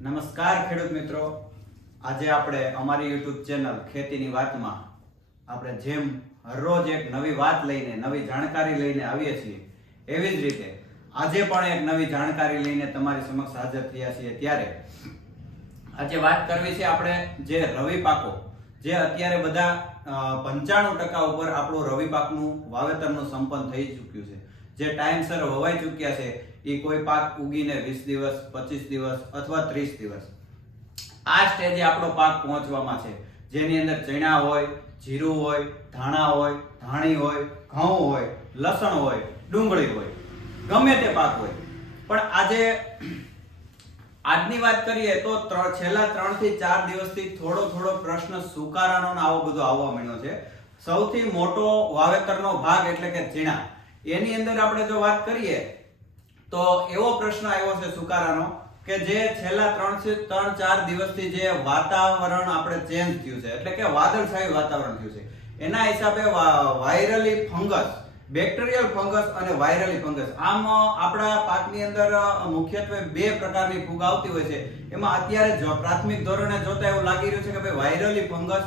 નમસ્કાર ખેડૂત મિત્રો. આજે આપણે અમારી યુટ્યુબ ચેનલ ખેતીની વાતમાં આપણે જેમ હરરોજ એક નવી વાત લઈને, નવી જાણકારી લઈને આવીએ છીએ, એવી જ રીતે આજે પણ એક નવી જાણકારી લઈને તમારી સમક્ષ હાજર થયા છીએ ત્યારે આજે વાત કરવી છે આપણે જે રવિ પાકો, જે અત્યારે બધા પંચાણું ટકા ઉપર આપણું રવિ પાકનું વાવેતરનું સંપન્ન થઈ ચૂક્યું છે. જે ટાઈમસર વવાઈ ચૂક્યા છે, એ કોઈ પાક ઉગીને વીસ દિવસ, પચીસ દિવસ અથવા ત્રીસ દિવસ. આ સ્ટેજે આપણો પાક પહોંચવામાં છે. જેની અંદર ચણા હોય, જીરું હોય, ધાણા હોય, ધાણી હોય, ઘઉં હોય, લસણ હોય, ડુંગળી હોય, ગમે તે પાક હોય. પણ આજે આજની વાત કરીએ તો છેલ્લા ત્રણથી ચાર દિવસથી થોડો થોડો પ્રશ્ન સુકારાનો આવો બધો આવવા માંડ્યો છે. સૌથી મોટો વાવેતરનો ભાગ એટલે કે ચીણા એની અંદર આપણે જો વાત કરીએ, તો એવો પ્રશ્ન આવ્યો છે સુકારાનો કે જે છેલ્લા ત્રણ ત્રણ ચાર દિવસથી જે વાતાવરણ આપણે ચેન્જ થયું છે, એટલે કે વાદળછાયું વાતાવરણ થયું છે. એના હિસાબે વાયરલી ફંગસ, બેક્ટેરિયલ ફંગસ અને વાયરલી ફંગસ, આમ આપણા પાકની અંદર મુખ્યત્વે બે પ્રકારની ફૂગ આવતી હોય છે. એમાં અત્યારે પ્રાથમિક ધોરણે જોતા એવું લાગી રહ્યું છે કે ભાઈ વાયરલી ફંગસ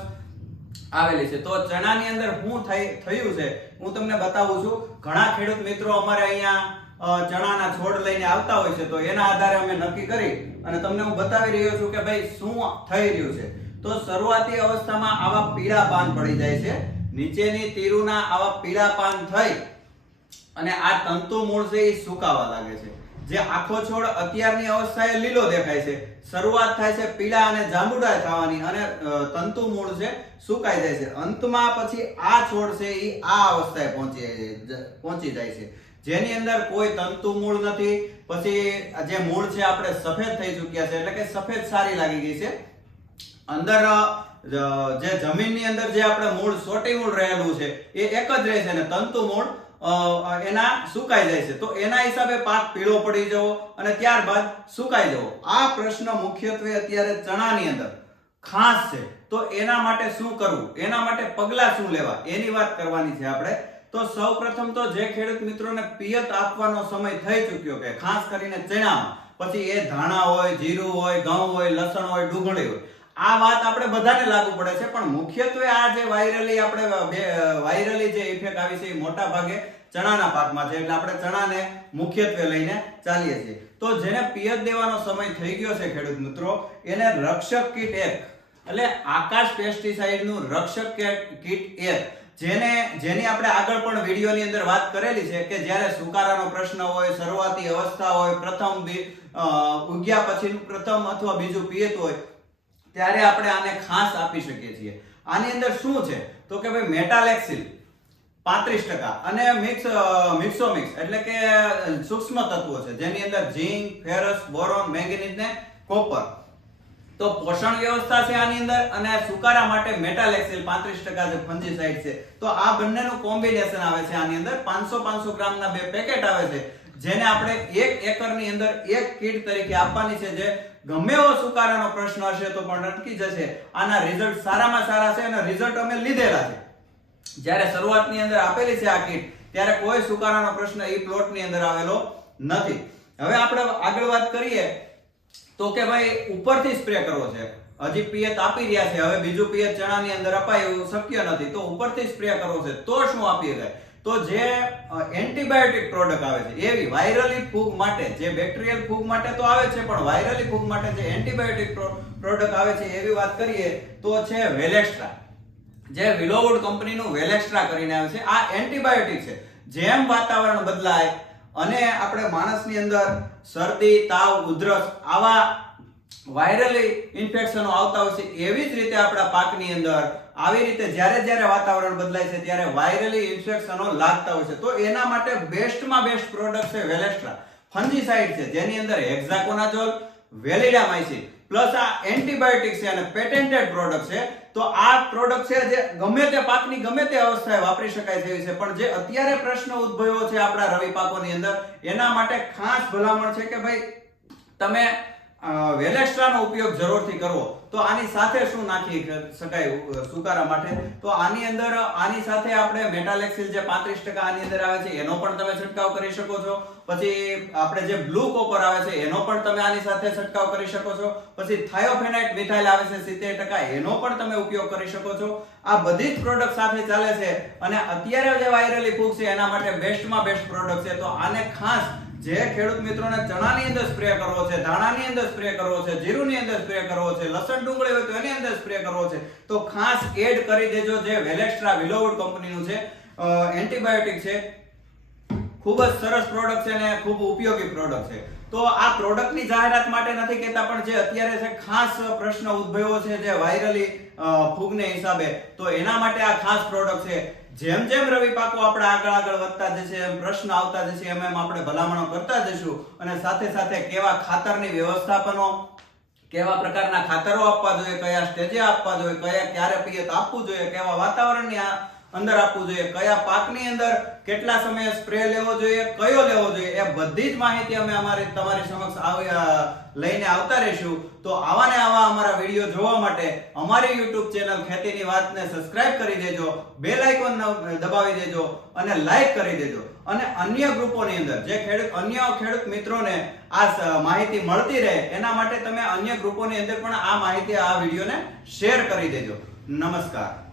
આવેલી છે. તો ચણાની અંદર શું થઈ, થયું છે? હું તમને બતાવું છું, ઘણા ખેડૂત મિત્રો અમારે અહીંયા ચણાના છોડ લઈને આવતા હોય છે, તો એના આધારે અમે નક્કી કરી અને તમને હું બતાવી રહ્યો છું કે ભાઈ શું થઈ રહ્યું છે. તો શરૂઆતી અવસ્થામાં આવા પીળા પાન પડી જાય છે, નીચેની તીરુના આવા પીળા પાન થઈ અને આ તંતુ મૂળ છે એ સુકાવા લાગે છે. જે આખો છોડ અત્યારની અવસ્થાએ લીલો દેખાય છે. શરૂઆત થાય છે પીળા અને જાંબુડા થવાની અને તંતુ મૂળ છે સુકાઈ જાય છે. અંતમાં પછી આ છોડ છે એ આ અવસ્થાએ પહોંચી પહોંચી જાય છે. જેની અંદર કોઈ તંતુ મૂળ નથી. પછી જે મૂળ છે આપણે સફેદ થઈ ચૂક્યા છે, એટલે કે સફેદ સારી લાગી ગઈ છે. અંદર જે જમીનની અંદર જે આપણે મૂળ, સોટી મૂળ રહેલું છે, એ એક જ રહે છે અને તંતુ મૂળ એના સુકાઈ જાય છે. તો એના હિસાબે પાક પીળો પડી જવો અને ત્યારબાદ સુકાઈ જવો. આ પ્રશ્ન મુખ્યત્વે અત્યારે ચણાની અંદર ખાસ છે. તો એના માટે શું કરવું? એના માટે પગલા શું લેવા? એની વાત કરવાની છે આપણે. તો સૌ પ્રથમ તો જે ખેડૂત મિત્રોને પિયત આપવાનો સમય થઈ ચૂક્યો કે ખાસ કરીને ચણામાં. પછી એ ધાણા હોય, જીરું હોય, ઘઉં હોય, લસણ હોય, ડુંગળી હોય. આ વાત આપણે બધાને લાગુ પડે છે, પણ મુખ્યત્વે આ જે વાયરલી આપણે વાયરલી જે ઇફેક્ટ આવી છે એ મોટા ભાગે ચણાના પાકમાં છે, એટલે આપણે ચણાને મુખ્યત્વે લઈને ચાલીએ છીએ. તો જેને પિયત દેવાનો સમય થઈ ગયો છે, ખેડૂત મિત્રો, એને રક્ષક કીટ એક, એટલે આકાશ પેસ્ટિસાઇડનું રક્ષક કીટ એક, જેને, જેની આપણે આગળ પણ વિડીયોની અંદર વાત કરેલી છે કે જ્યારે સુકારાનો પ્રશ્ન હોય, શરૂઆતી અવસ્થા હોય, પ્રથમ ઉગ્યા પછીનું પ્રથમ અથવા બીજું પિયત હોય ત્યારે આપણે આને ખાસ આપી શકીએ છીએ. આની અંદર શું છે? તો કે ભાઈ મેટાલેક્સિલ પાંત્રીસ ટકા અને મિક્સ મિક્સો મિક્સ એટલે કે સૂક્ષ્મ તત્વો છે, જેની અંદર ઝીંક, ફેરસ, બોરોન, મેંગેનીઝ ને કોપર. તો પોષણ વ્યવસ્થા છે આની અંદર અને સુકારા માટે મેટાલેક્સિલ પાંત્રીસ ટકા જે ફંજીસાઇડ છે. તો આ બંનેનું કોમ્બિનેશન આવે છે આની અંદર. પાંચસો પાંચસો ગ્રામના બે પેકેટ આવે છે, જેને આપણે એક એકરની અંદર એક કીટ તરીકે આપવાની છે જે ગમે એવો સુકારાનો પ્રશ્ન હશે તો પણ અટકી જશે. આના રિઝલ્ટ સારામાં સારા છે અને રિઝલ્ટ અમે લીધેલા છે. જ્યારે શરૂઆતની અંદર આપેલી છે આ કીટ, ત્યારે કોઈ સુકારાનો પ્રશ્ન એ પ્લોટની અંદર આવેલો નથી. હવે આપણે આગળ વાત કરીએ તો કે ભાઈ ઉપરથી સ્પ્રે કરવો છે. હજી પિયત આપી રહ્યા છે. હવે બીજું પિયત ચણાની અંદર અપાય એવું શક્ય નથી. તો ઉપરથી સ્પ્રે કરવો છે. તો શું આપીએ શકાય? તો જે એન્ટીબાયોટિક પ્રોડક્ટ આવે છે, એવી વાયરલી ફૂગ માટે, જે બેક્ટેરિયલ ફૂગ માટે તો આવે છે, પણ વાયરલી ફૂગ માટે જે એન્ટીબાયોટિક પ્રોડક્ટ આવે છે, એવી વાત કરીએ તો છે વેલેક્સ્ટ્રા જે વિલોવુડ કંપનીનું વેલેક્સ્ટ્રા કરીને આવે છે, આ એન્ટીબાયોટિક છે. જેમ વાતાવરણ બદલાય અને આપણે માણસની અંદર શરદી, તાવ, ઉધરસ આવા વાયરલી ઇન્ફેક્શનો આવતા હોય છે, એવી જ રીતે આપણા પાકની અંદર આવી રીતે જ્યારે જ્યારે વાતાવરણ બદલાય છે, ત્યારે વાયરલી ઇન્ફેક્શનો લાગતા હોય છે. તો એના માટે બેસ્ટમાં બેસ્ટ પ્રોડક્ટ છે વેલેસ્ટ્રા. ફંજીસાઇડ છે, જેની અંદર હેક્ઝાકોનાઝોલ, વેલિડામાઇસિન, પ્લસ આ એન્ટીબાયોટિક છે અને પેટેન્ટેડ પ્રોડક્ટ છે. તો આ પ્રોડક્ટ છે જે ગમે તે પાકની ગમે તે અવસ્થાએ વાપરી શકાય તેવી છે. પણ જે અત્યારે પ્રશ્ન ઉદ્ભવ્યો છે આપણા રવિ પાકોની અંદર, એના માટે ખાસ ભલામણ છે કે ભાઈ, તમે વેલેસ્ટ્રાનો ઉપયોગ જરૂરથી કરવો. તો આની સાથે શું નાખી શકાય સુકારા માટે? તો આની અંદર, આની સાથે આપણે મેટાલેક્સિલ જે પાંત્રીસ ટકા આની અંદર આવે છે, એનો પણ તમે છંટકાવ કરી શકો છો. પછી આપણે જે બ્લુ કોપર આવે છે, એનો પણ તમે આની સાથે છંટકાવ કરી શકો છો. પછી થાયોફેનાઇટ મિથાઇલ આવે છે, સિત્તેર ટકા, એનો પણ તમે ઉપયોગ કરી શકો છો. આ બધી જ પ્રોડક્ટ સાથે ચાલે છે. અને અત્યારે જે વાયરલી ફૂગ છે, એના માટે બેસ્ટમાં બેસ્ટ પ્રોડક્ટ છે. તો આને ખાસ જે ખેડૂત મિત્રોને ચણાની અંદર સ્પ્રે કરવો છે, ધાણાની અંદર સ્પ્રે કરવો છે, જીરુની અંદર સ્પ્રે કરવો છે, લસણ ડુંગળી હોય તો એની અંદર સ્પ્રે કરવો છે, તો ખાસ એડ કરી દેજો જે વેલેસ્ટ્રા વિલોવુડ કંપનીનું છે એન્ટીબાયોટિક છે. ખૂબ જ સરસ પ્રોડક્ટ છે અને ખૂબ ઉપયોગી પ્રોડક્ટ છે. તો આ પ્રોડક્ટની જાહેરાત માટે નથી કહેતા, પણ જે અત્યારે છે ખાસ પ્રશ્ન ઉદ્ભવ્યો છે જે વાયરલી ફૂગને હિસાબે, તો એના માટે આ ખાસ પ્રોડક્ટ છે. જેમ જેમ રવિ પાકો આપણે આગળ આગળ વધતા જશે, એમ પ્રશ્ન આવતા જશે, એમ એમ આપણે ભલામણો કરતા જશું અને સાથે સાથે કેવા ખાતરની વ્યવસ્થાપનો, કેવા પ્રકારના ખાતરો આપવા જોઈએ, કયા સ્ટેજે આપવા જોઈએ, કયા, ક્યારે પિયત આપવું જોઈએ, કેવા વાતાવરણની અંદર આપવું જોઈએ. કયા પાકની અંદર કેટલા સમયે સ્પ્રે લેવો જોઈએ, કયો લેવો જોઈએ, એ બધી જ માહિતી અમે અમારી, તમારી સમક્ષ લઈને આવતા રહીશું. તો આવા ને આવા અમારા વીડિયો જોવા માટે અમારી YouTube ચેનલ ખેતીની વાતને સબસ્ક્રાઇબ કરી દેજો બેલ આઇકોન દબાવી દેજો અને લાઈક કરી દેજો. અને અન્ય ગ્રુપોની અંદર જે ખેડૂત, અન્ય ખેડૂત મિત્રોને આ માહિતી મળતી રહે, એના માટે તમે અન્ય ગ્રુપોની અંદર પણ આ માહિતી, આ વિડીયોને શેર કરી દેજો. નમસ્કાર.